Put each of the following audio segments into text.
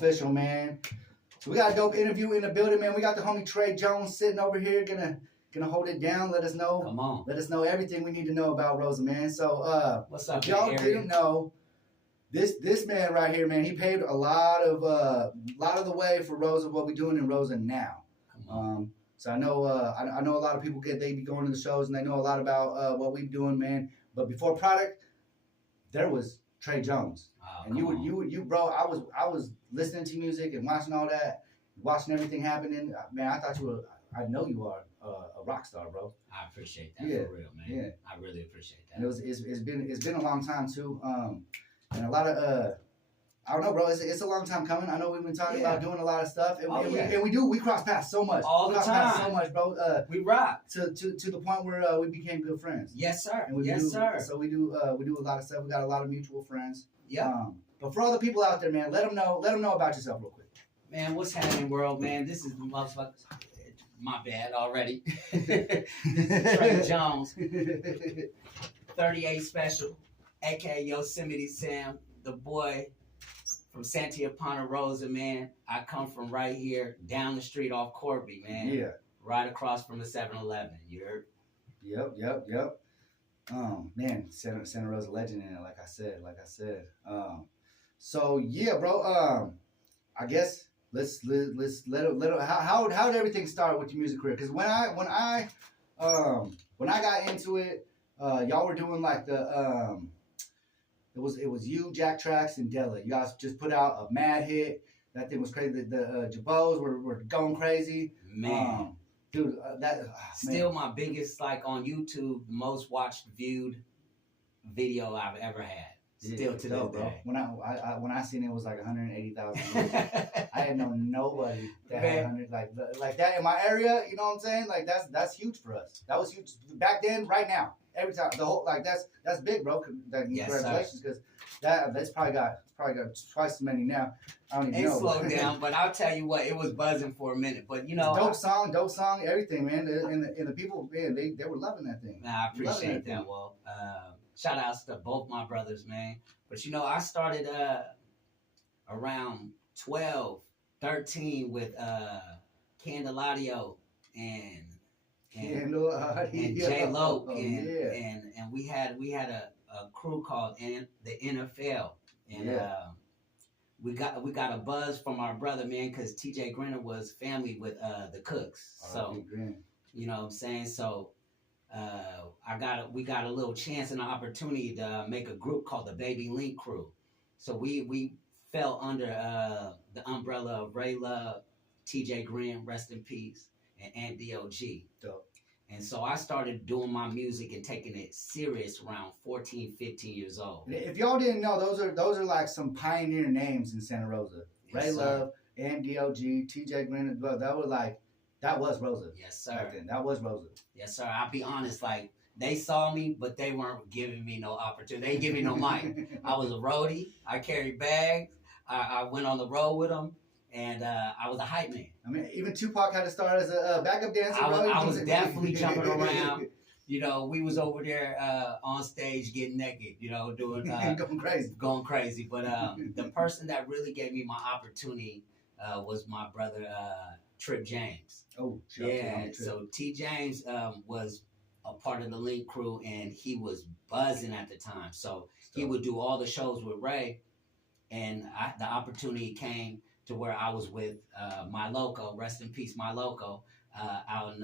official, man. So we got a dope interview in the building, man. We got the homie Tre Jones sitting over here, gonna hold it down. Let us know. Come on. Let us know everything we need to know about Rosa, man. So what's up, if y'all didn't know, this man right here, man, he paved a lot of the way for Rosa, what we're doing in Rosa now. So I know a lot of people they be going to the shows and they know a lot about what we're doing, man. But before Product, there was Tre Jones. Oh, and you bro, I was listening to music and watching all that, watching everything happening. Man, I know you are a rock star, bro. I appreciate that for real, man. Yeah. I really appreciate that. And it's been a long time too. And a lot of I don't know, bro. It's a long time coming. I know we've been talking about doing a lot of stuff, and we cross paths so much. All the time, so much, bro. We rock to the point where we became good friends. Yes, sir. Sir. So we do a lot of stuff. We got a lot of mutual friends. Yeah. But for all the people out there, man, let them know about yourself real quick. Man, what's happening, world, man? This is the motherfucker. My bad already. This is Tre Jones, 38 Special, aka Yosemite Sam, the boy from Santia Ponderosa, man. I come from right here down the street off Corby, man. Yeah. Right across from the 7-Eleven. You heard? Yep. Man, Santa Rosa legend in it, like I said. So yeah, bro. I guess let's let it. How did everything start with your music career? Because when I got into it, y'all were doing like the It was you, Jack Trax, and Della. You guys just put out a mad hit. That thing was crazy. The Jabos were going crazy. Man. Dude, still my biggest, like on YouTube, most watched, viewed video I've ever had. Still to this day. When I seen it was like 180,000. I didn't know nobody that had 100 like that in my area. You know what I'm saying? Like that's huge for us. That was huge back then. Right now, every time the whole that's big, bro. Congratulations, because that's probably got twice as many now. I don't even know. It slowed down, but I'll tell you what, it was buzzing for a minute. But you know, dope song, everything, man. And the people, man, they were loving that thing. I appreciate that. Well, shout outs to both my brothers, man. But you know, I started around 12, 13 with Candelario and J Lo, and we had a crew called the NFL, and we got a buzz from our brother, man, because TJ Grinner was family with the Cooks, so you know what I'm saying. So we got a little chance and an opportunity to make a group called the Baby Link Crew. So we fell under the umbrella of Ray Love, TJ Green, rest in peace, and DOG. Dope. And so I started doing my music and taking it serious around 14, 15 years old. If y'all didn't know, those are like some pioneer names in Santa Rosa. Yes, Ray sir. Love, and DOG, TJ Green, that was Rosa. Yes, sir. That was Rosa. Yes, sir. I'll be honest, like, they saw me, but they weren't giving me no opportunity. They didn't give me no mic. I was a roadie. I carried bags. I went on the road with them. And I was a hype man. I mean, even Tupac had to start as a backup dancer. I was definitely jumping around. You know, we was over there on stage getting naked, you know, doing... going crazy. But the person that really gave me my opportunity was my brother, Tre James. Oh, yeah. So T. James was a part of the Link crew, and he was buzzing at the time. So he would do all the shows with Ray, and the opportunity came to where I was with my loco, rest in peace, my loco, out in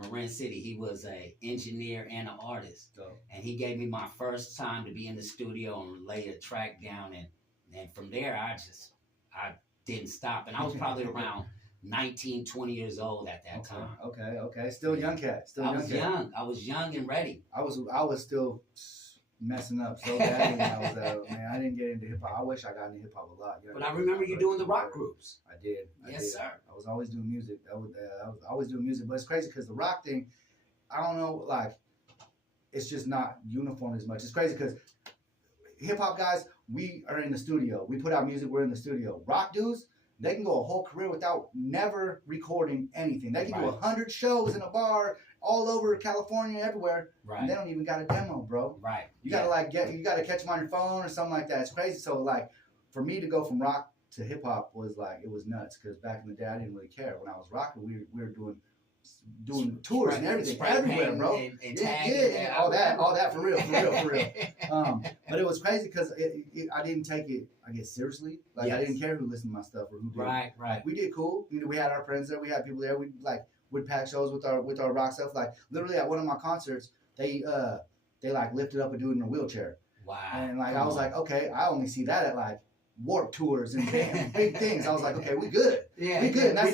Marin City. He was an engineer and an artist. And he gave me my first time to be in the studio and lay a track down. And from there, I didn't stop. And I was probably around 19, 20 years old at that time. Okay. Still a young cat. I was young and ready. I was still messing up so bad when I was man. I didn't get into hip hop. I wish I got into hip hop a lot. But I remember you doing the rock groups. I did. Yes, sir. I was always doing music. I was always doing music. But it's crazy because the rock thing, I don't know, like, it's just not uniform as much. It's crazy because hip hop guys, we are in the studio. We put out music. We're in the studio. Rock dudes, they can go a whole career without never recording anything. They can do 100 shows in a bar all over California, everywhere, and they don't even got a demo, bro. Right. You gotta you gotta catch them on your phone or something like that. It's crazy. So like, for me to go from rock to hip hop was like, it was nuts, because back in the day I didn't really care. When I was rocking, we were doing tours and everything everywhere, bro. And all that for real. But it was crazy because I didn't take it, I guess, seriously. Like I didn't care who listened to my stuff or who did. Right. Like, we did cool. You know, we had our friends there. We had people there. We would pack shows with our rock stuff. Like literally at one of my concerts, they like lifted up a dude in a wheelchair. Wow. And like I was like, okay, I only see that at like Warped tours and big things. I was like, okay, we good. Yeah, we good. Yeah,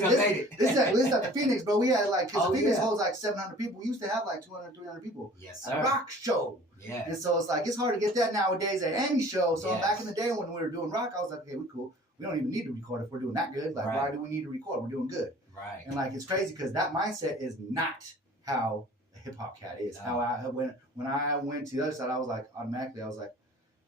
this is at the Phoenix, bro. We had like, because Phoenix holds like 700 people. We used to have like 200, 300 people. Yes, sir. A rock show. Yeah. And so it's like, it's hard to get that nowadays at any show. So back in the day when we were doing rock, I was like, okay, we cool. We don't even need to record if we're doing that good. Like, why do we need to record? We're doing good. Right. And like, it's crazy because that mindset is not how a hip hop cat is. How when I went to the other side, I was like, automatically, I was like,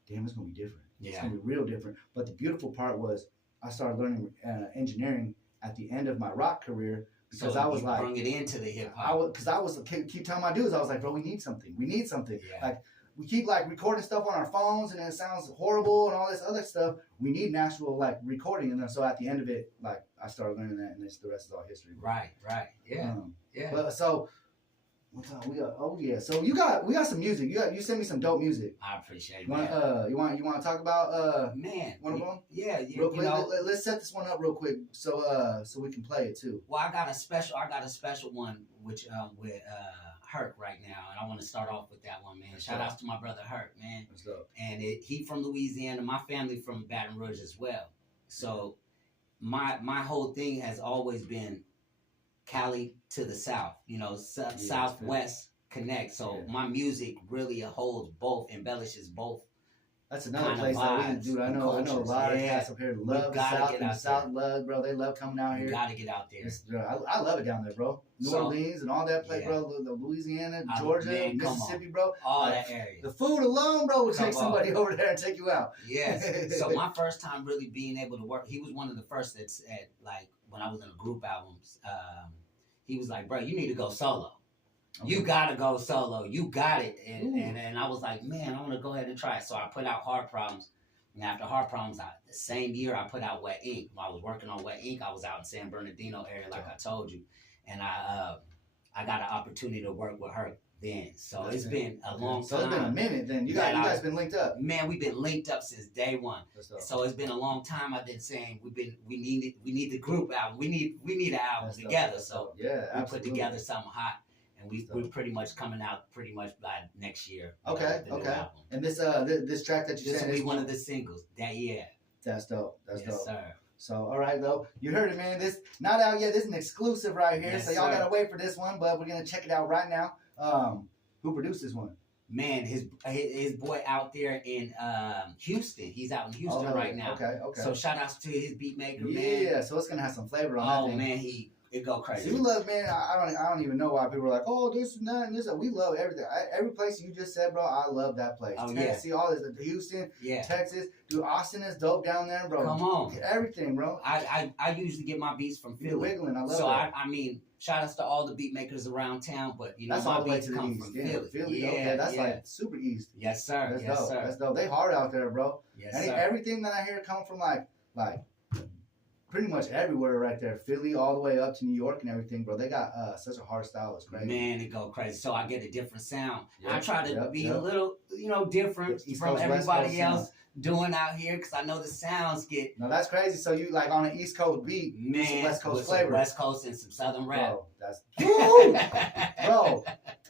damn, it's going to be different. Yeah. It's going to be real different. But the beautiful part was I started learning engineering at the end of my rock career, because I was like, bring it into the hip hop. Because I was keep telling my dudes, I was like, bro, we need something. Yeah. Like, we keep like recording stuff on our phones and it sounds horrible and all this other stuff. We need an actual like recording. And then so at the end of it, like I started learning that, and the rest is all history. Right. Yeah. Yeah. But so what's up? So we got some music. You sent me some dope music. I appreciate it. You want to talk about man, one of them? Yeah. Real quick, let's set this one up real quick so we can play it too. Well, I got a special one which with Herc right now, and I want to start off with that one, man. Shout out to my brother Herc, man. What's up? And he from Louisiana, my family from Baton Rouge as well. So my whole thing has always been Cali to the South, Southwest connect. So my music really holds both, embellishes both. That's another place that we, dude. I know a lot of cats up here love the South, and the South love, bro. They love coming out here. You gotta get out there. I love it down there, bro. New Orleans and all that place, bro. The Louisiana, Georgia, Mississippi, bro. All that area. The food alone, bro, will take somebody over there and take you out. Yes. So my first time really being able to work, he was one of the first that's at like when I was in a group albums. He was like, bro, you need to go solo. Okay. You gotta go solo. You got it. And I was like, man, I want to go ahead and try it. So I put out Hard Problems. And after Hard Problems, the same year I put out Wet Ink. While I was working on Wet Ink, I was out in San Bernardino area, like I told you. And I got an opportunity to work with her then. So it's been a long time. So it's been a minute then. You guys been linked up. Man, we've been linked up since day one. So it's been a long time. I've been saying we need the group album. We need an album together. So we put together something hot. And we're pretty much coming out pretty much by next year. Okay. And this track that you said will be one of the singles. That's dope. That's dope. Sir. So all right though, you heard it, man. This not out yet. This is an exclusive right here. Yes, so y'all gotta wait for this one, but we're gonna check it out right now. Who produced this one? Man, his boy out there in Houston. He's out in Houston right now. Okay. So shout outs to his beat maker, man. Yeah, so it's gonna have some flavor on that thing. Man, it go crazy. See, we love, man. I don't even know why people are like, oh, this and that and this. We love everything. Every place you just said, bro. I love that place. Tennessee, all this, Houston, Texas, dude. Austin is dope down there, bro. Come on, everything, bro. I usually get my beats from Philly. Wiggling, I love it. So I mean, shout outs to all the beat makers around town, but that's my all the way beats to come the east. from Philly. Yeah, okay, that's like super east. Yes, sir. That's yes, dope. sir. That's dope. They hard out there, bro. Yes, sir. Everything that I hear come from like pretty much everywhere right there. Philly all the way up to New York and everything, bro. They got such a hard style. It's crazy. Man, it go crazy. So I get a different sound. I try to be a little, different from everybody else doing out here because I know the sounds get. No, that's crazy. So you like on an East Coast beat, man, West Coast flavor. West Coast and some Southern rap. Bro, bro.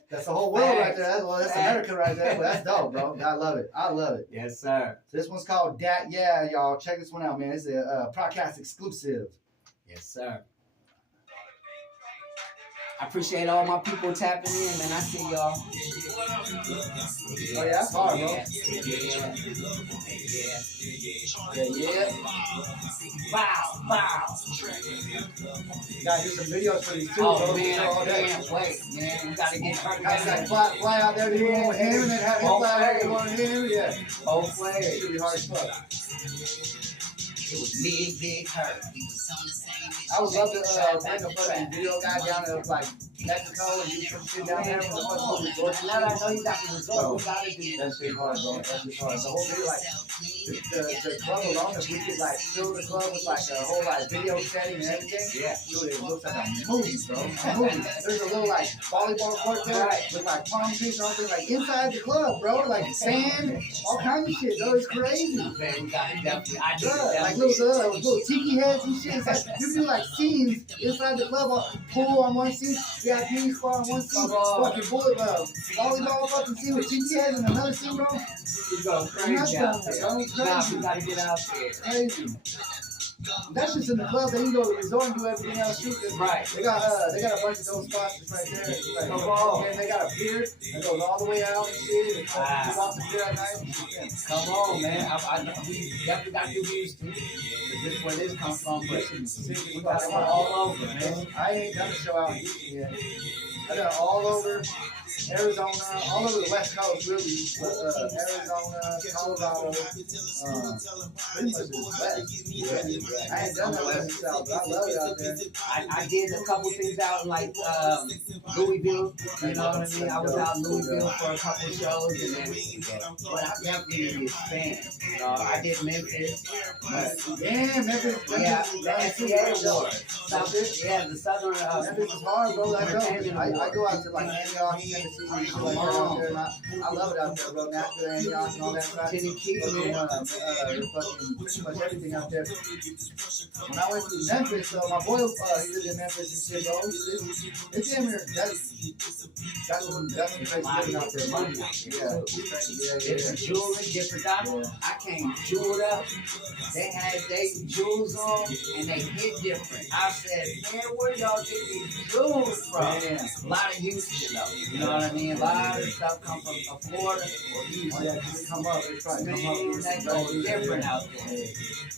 That's the whole world right there. That's America right there. But that's dope, bro. I love it. Yes, sir. So this one's called Dat Yeah, y'all. Check this one out, man. It's a Prodkast exclusive. Yes, sir. I appreciate all my people tapping in, man. I see y'all. Oh, yeah, that's hard, bro. Yeah. Wow. You gotta do some videos for these too, bro. Man, I can't wait, man. You gotta get hurt. Got that fly out there, do one with him, and then have him fly out one with him. Yeah. Both ways. It should be hard as fuck. It was me and Big Hurt. I would love to bring a fucking video guy down to like Mexico and do some shit down there. Now that I know you got the resort, we gotta do that shit hard, bro. That shit hard. The whole thing, like, the club alone, if we could, like, fill the club with, like, a whole, like, video setting and everything, dude, it looks like a movie, bro. A movie. There's a little, like, volleyball court there with, like, palm trees and everything, like, inside the club, bro. Like, sand, all kinds of shit, bro. It's crazy. Man, we got it definitely. I do Like little tiki heads and shit. It's like, you do like scenes inside the club. Pool on one scene, VIP spot on one scene, fucking bullet volleyball fucking scene with tiki heads and another scene, bro. You go crazy out there. Nah, we gotta get out there. Crazy. That's just in the club. Then you go to the resort and do everything else. Right. They got a bunch of those spots just right there. Like, and they got a pier that goes all the way out and shit. And off the pier at night. Come on, man. We definitely got to do Houston. This is where this comes from, but we got to go all over, man. I ain't done a show out in Houston yet. I done all over Arizona, all over the West Coast, really. Arizona, Colorado, pretty much the West. Yeah. I ain't done that in the South, but I love it out there. I did a couple things out in like Louisville, you know what I mean? I was out in Louisville for a couple shows, and then, but I definitely need to expand. You know, I did Memphis. Memphis. Yeah, the SCA Award. Yeah, the Southern. Memphis is hard, bro. I go out to like Antioch, Tennessee. I love it out there, bro. Nashville, Antioch, and all that stuff. Fucking pretty much everything out there. When I went to Memphis, my boy, he lived in Memphis and shit, bro. It's damn near, that's the crazy living out there. Money out there. Yeah. Different jewelry, different dollars. I came jeweled up. They had they jewels on, and they hit different. I said, man, where y'all get these jewels from? A lot of Houston, though. You know what I mean? A lot of stuff come from Florida or Houston. They come up. They try to come up. That goes different out there.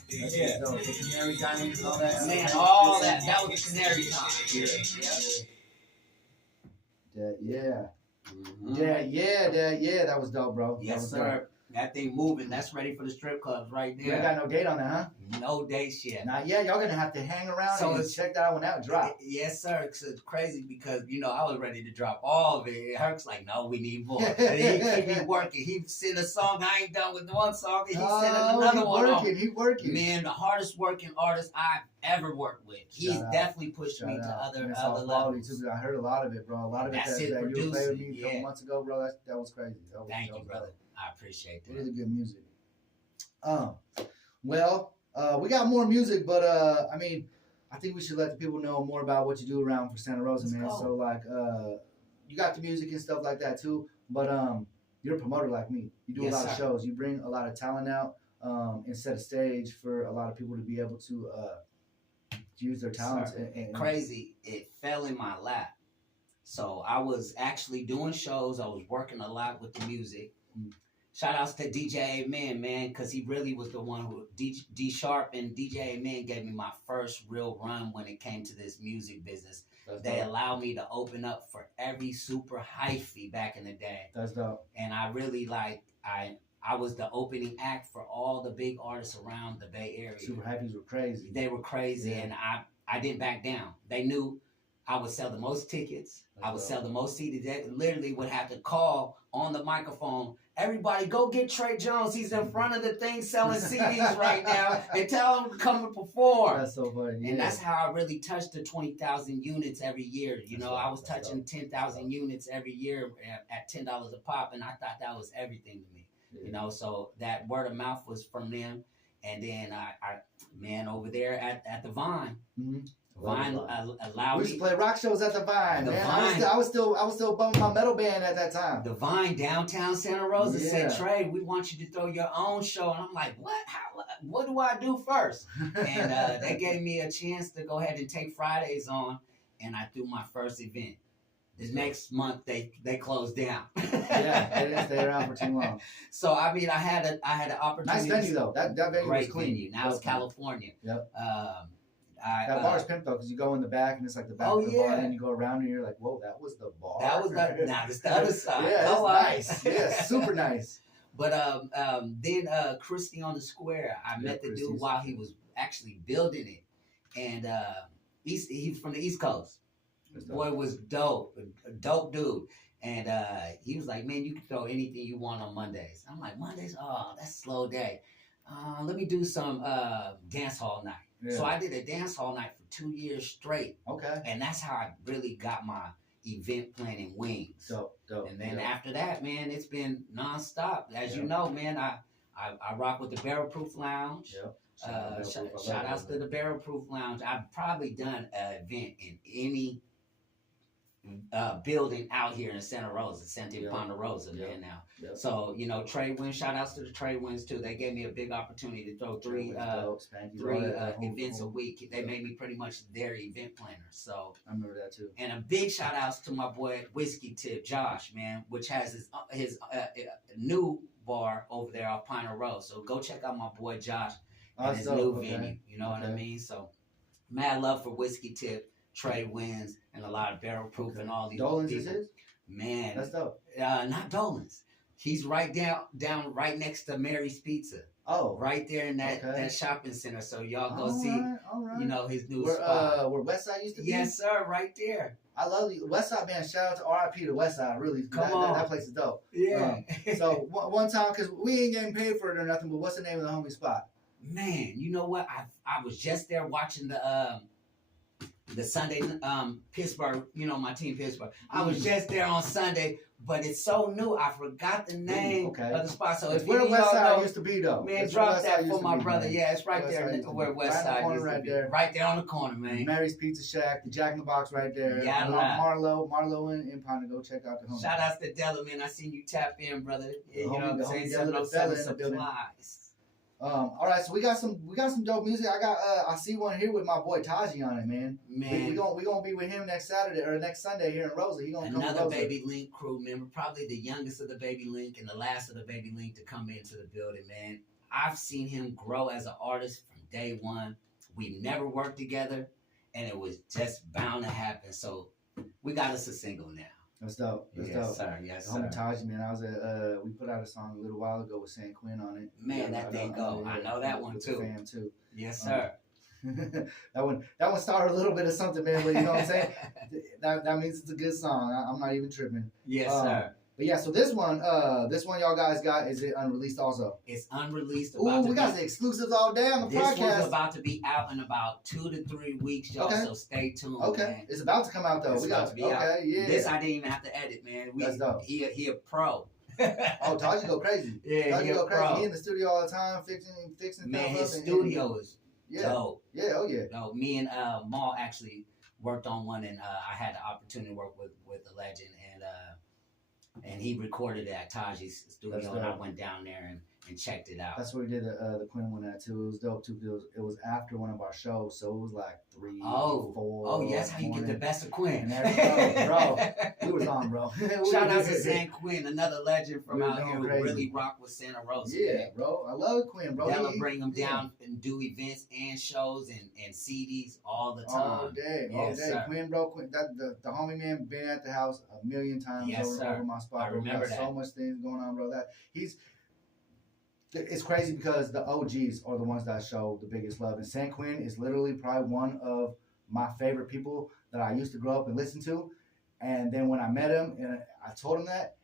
Yeah. The Canary Diamonds and all that. Man, all that. That was the Canary time. Yeah. That was dope, bro. Yes, sir. Dope. That thing moving. That's ready for the strip clubs right there. You ain't got no date on that, huh? No dates yet. Not yet. Y'all gonna have to hang around and check that out when that drops. Yes, sir. It's crazy because, you know, I was ready to drop all of it. Herc's like, no, we need more. He be working. He sent a song. I ain't done with one song. And he sent another one. He working. Man, the hardest working artist I've ever worked with. He's definitely pushed me to other levels. Too. I heard a lot of it, bro. A lot of it that you played with me a couple months ago, bro. That was crazy. Thank you, brother. I appreciate that. It is good music. Well, we got more music, but I mean, I think we should let the people know more about what you do around for Santa Rosa, man. So like, you got the music and stuff like that too, but you're a promoter like me. You do a lot of shows. You bring a lot of talent out and set a stage for a lot of people to be able to use their talents. And crazy, it fell in my lap. So I was actually doing shows. I was working a lot with the music. Shout outs to DJ Amen, man, because he really was the one who D Sharp and DJ Amen gave me my first real run when it came to this music business. They allowed me to open up for every super hyphy back in the day. That's dope. And I really I was the opening act for all the big artists around the Bay Area. Super hyphies were crazy. They were crazy, and I didn't back down. They knew I would sell the most tickets. I would sell the most CDs. They literally would have to call on the microphone, everybody go get Tre Jones. He's in front of the thing selling CDs right now, and tell him to come and perform. That's so funny. And that's how I really touched the 20,000 units every year. You know, I was touching 10,000 units every year at $10 a pop, and I thought that was everything to me. Yeah. You know, so that word of mouth was from them. And then I over there at the Vine, Vine allowed me. We used to play rock shows at the Vine, man. Vine, I was still bumping my metal band at that time. The Vine, downtown Santa Rosa, said, Tre, we want you to throw your own show. And I'm like, what? What do I do first? And they gave me a chance to go ahead and take Fridays on, and I threw my first event. The next month they closed down. They didn't stay around for too long. So I mean, I had an opportunity. Nice venue though. That venue was clean. Venue. Now it's California. Yep. That bar is pimped though, because you go in the back and it's like the back of the bar, and then you go around and you're like, whoa, that was the bar. That was now it's the other side. Yeah, it's nice. Yeah, super nice. But then Christie on the Square, I met the dude while he was actually building it, and he's from the East Coast. Boy was dope, a dope dude. And he was like, man, you can throw anything you want on Mondays. I'm like, Mondays? Oh, that's a slow day. Let me do some dance hall night. Yeah. So I did a dance hall night for 2 years straight. Okay. And that's how I really got my event planning wings. Dope. And then after that, man, it's been nonstop. As you know, man, I rock with the Barrel Proof Lounge. Yep. Shout outs to the Barrel Proof Lounge. I've probably done an event in any building out here in Santa Ponderosa, man, now. Yep. So, Tre Jones, shout outs to the Tre Jones too. They gave me a big opportunity to throw three events a week. They made me pretty much their event planner. So I remember that too. And a big shout outs to my boy Whiskey Tip Josh, man, which has his new bar over there off Pine Road. So go check out my boy Josh and his new venue. You know what I mean? So mad love for Whiskey Tip, Tre Jones, and a lot of Barrel Proof and all these Dolan's people. Is his? Man, that's dope. Not Dolan's. He's right down right next to Mary's Pizza. Oh, right there in that shopping center. So y'all go see, his new where, spot. Where Westside used to be. Yes, sir, right there. I love you, Westside, man. Shout out to R.I.P. to Westside. Really, that place is dope. Yeah. So one time, because we ain't getting paid for it or nothing, but what's the name of the homie spot? Man, you know what? I was just there watching the Sunday Pittsburgh, my team Pittsburgh. I was just there on Sunday, but it's so new. I forgot the name of the spot. So it's where Westside used to be, though. Man, drop that for my brother. Man. Yeah, it's right there where Westside used to be. Right there on the corner, man. Mary's Pizza Shack, the Jack in the Box right there. Yeah, Marlo in Pine. Go check out the home. Shout outs to Della, man. I seen you tap in, brother. You know what I'm saying? Selling supplies. All right, so we got some dope music. I see one here with my boy Taji on it, man. We gonna be with him next Saturday or next Sunday here in Rosa. He gonna come. Another Baby Link crew member, probably the youngest of the Baby Link and the last of the Baby Link to come into the building, man. I've seen him grow as an artist from day one. We never worked together, and it was just bound to happen. So we got us a single now. That's dope. That's yes, dope. Sir. Yes, sir. Homie Taji, man. I was at we put out a song a little while ago with San Quinn on it. Man, that thing go. I know that one too. Fan too. Yes, sir. that one started a little bit of something, man. But you know what I'm saying? that means it's a good song. I'm not even tripping. Yes, sir. But yeah, so this one y'all guys got, is it unreleased also? It's unreleased. We got the exclusives all day on the podcast. This one's about to be out in about 2 to 3 weeks, y'all. Okay. So stay tuned. Okay, man. It's about to come out though. It's about to be out. Yeah. This I didn't even have to edit, man. That's dope. He a pro. Taji go crazy. Yeah, Taji go crazy. He in the studio all the time, fixing. Man, his studio is dope. Yeah, oh yeah. No, me and Maul actually worked on one, and I had the opportunity to work with the legend, and he recorded it at Taji's studio, and I went down there and checked it out. That's where we did the Quinn one at too. It was dope too because it was after one of our shows, so it was like 3, 4. Oh, yes, how you get the best of Quinn. Bro, we was on, bro. Shout out to San Quinn, another legend from out here who really rock with Santa Rosa. Yeah, man. Bro, I love Quinn, bro. They'll bring them down and do events and shows and CDs all the time. All day. Sir. Quinn, bro. The homie man been at the house a million times over my spot. I remember that. So much things going on, bro. It's crazy because the OGs are the ones that show the biggest love. And San Quinn is literally probably one of my favorite people that I used to grow up and listen to. And then when I met him and I told him that,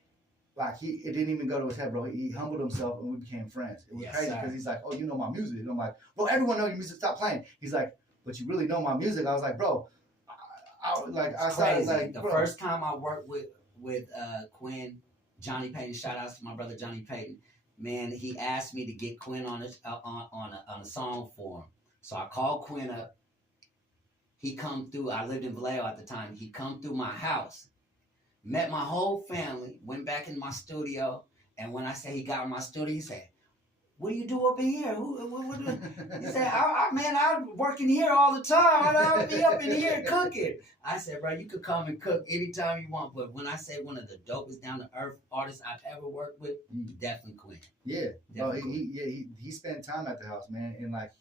like it didn't even go to his head, bro. He humbled himself and we became friends. It was crazy because he's like, oh, you know my music. And I'm like, bro, everyone knows your music. Stop playing. He's like, but you really know my music. I was like, bro, I started like the first time I worked with Quinn, Johnny Payton. Shout outs to my brother Johnny Payton. Man, he asked me to get Quinn on a song for him. So I called Quinn up. He come through. I lived in Vallejo at the time. He come through my house, met my whole family, went back in my studio. And when I say he got in my studio, he said, what do you do up in here? He said, I'm working here all the time. I'll be up in here cooking. I said, bro, you could come and cook anytime you want. But when I say one of the dopest down-to-earth artists I've ever worked with, definitely Quinn. Yeah. He spent time at the house, man. And, like,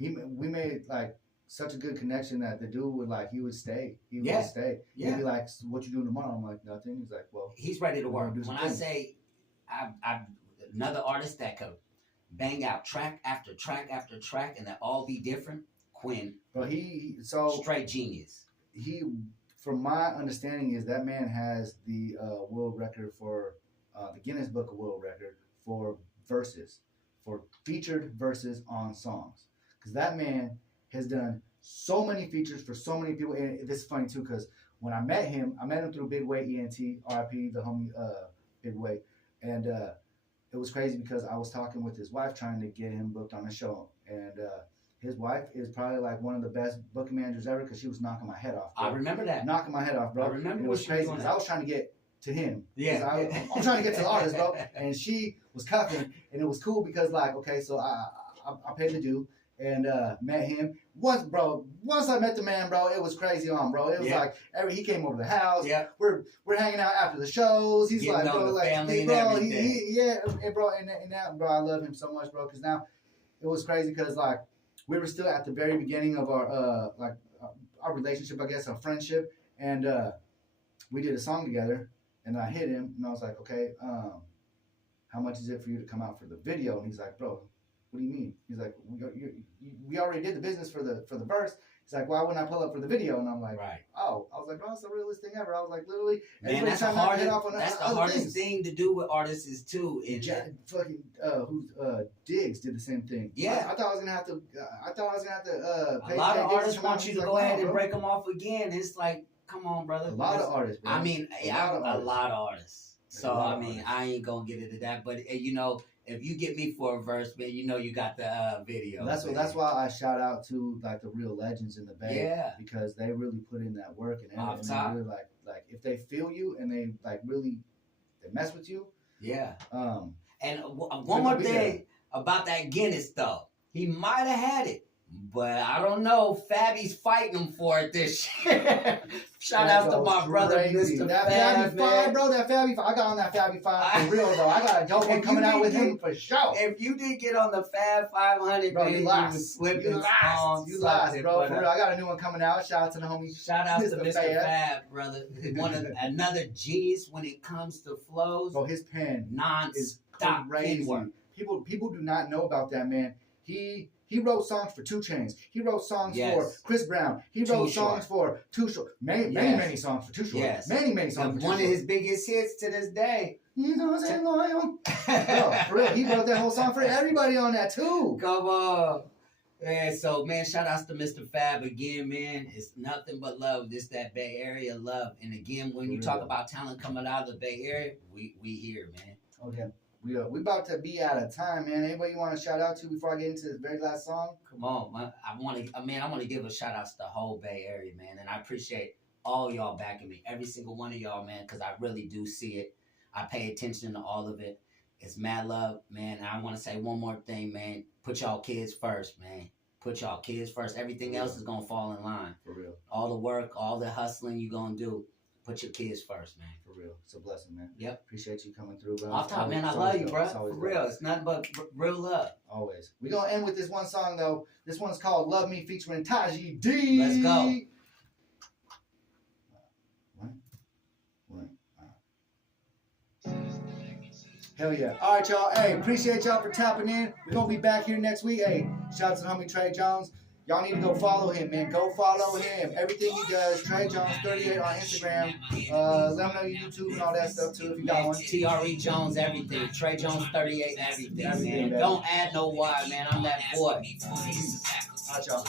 we made, like, such a good connection that the dude would, like, he would stay. He would stay. Yeah. He'd be like, so what you doing tomorrow? I'm like, nothing. He's like, well. He's ready to work. When I say I'm another artist that could bang out track after track after track and that all be different, Quinn. But straight genius. from my understanding, is that man has the world record for the Guinness Book of World Record for verses, for featured verses on songs. Because that man has done so many features for so many people. And this is funny too, because when I met him through Big Way ENT, RIP, the homie Big Way. And it was crazy because I was talking with his wife trying to get him booked on a show. And his wife is probably like one of the best booking managers ever because she was knocking my head off, bro. I remember that. Knocking my head off, bro. I remember it was crazy because I was trying to get to him. Yeah. I'm trying to get to the artist, bro. And she was cuffing. And it was cool because, like, okay, so I paid the due and met him. Once I met the man, bro, it was crazy on, bro. It was like he came over to the house. Yeah. We're hanging out after the shows. He's getting like, bro, like, family and bro, everything. bro, and that, bro, I love him so much, bro, because now it was crazy because, like, we were still at the very beginning of our our relationship, I guess, our friendship, and we did a song together, and I hit him, and I was like, okay, how much is it for you to come out for the video? And he's like, bro, what do you mean? He's like, we already did the business for the verse. He's like, why wouldn't I pull up for the video? And I'm like, right. Oh, I was like, bro, that's the realest thing ever. I was like, literally, man, that's the hardest thing to do with artists is too. Fucking Diggs did the same thing. Yeah, I thought I was gonna have to. A lot of artists want you to go ahead and break them off again. It's like, come on, brother. A lot of artists. Bro. I mean, a lot of artists. So I mean, I ain't gonna get into that, but you know. If you get me for a verse, man, you know you got the video. That's why I shout out to like the real legends in the Bay, because they really put in that work and everything. And they really, like if they feel you and they like really they mess with you. Yeah. And one more thing about that Guinness though, he might have had it, but I don't know. Fabby's fighting him for it this year. Shout out to my brother, Mr. That Fabby 5, bro. That Fabby 5. I got on that Fabby 5 for real, though. I got a dope one coming out with him for sure. If you did get on the Fab 500, bro, man, you lost. You lost, bro. For real. I got a new one coming out. Shout out to the homie. Shout out to Mr. Fab, brother. Another genius when it comes to flows. Bro, his pen non-stop crazy. People do not know about that, man. He wrote songs for 2 Chainz. He wrote songs for Chris Brown. He wrote songs for Too Short. Many songs for Too Short. Yes. Many songs for Too Short. One of his biggest hits to this day. You know what I'm loyal. Bro, for real. He wrote that whole song for everybody on that too. Come on. Yeah, so man, shout outs to Mr. Fab again, man. It's nothing but love. This that Bay Area love. And again, when you talk about talent coming out of the Bay Area, we here, man. Okay. We about to be out of time, man. Anybody you want to shout out to before I get into the very last song? Come on, man. I want to give a shout out to the whole Bay Area, man. And I appreciate all y'all backing me, every single one of y'all, man, because I really do see it. I pay attention to all of it. It's mad love, man. And I want to say one more thing, man. Put y'all kids first, man. Put y'all kids first. Everything else is going to fall in line. For real. All the work, all the hustling you going to do. Put your kids first, man. For real. It's a blessing, man. Yep. Appreciate you coming through, bro. Off top, man. I love you, bro. For real. It's nothing but real love. Always. We're going to end with this one song, though. This one's called Love Me featuring Taji D. Let's go. Hell yeah. All right, y'all. Hey, appreciate y'all for tapping in. We're going to be back here next week. Hey, shout out to the homie Tre Jones. Y'all need to go follow him, man. Go follow him. Everything he does, Tre Jones 38 on Instagram. Let him know your YouTube and all that stuff too if you got one. TRE Jones, everything. Tre Jones 38, everything, man. Don't add no Y, man. I'm that boy. All right, y'all.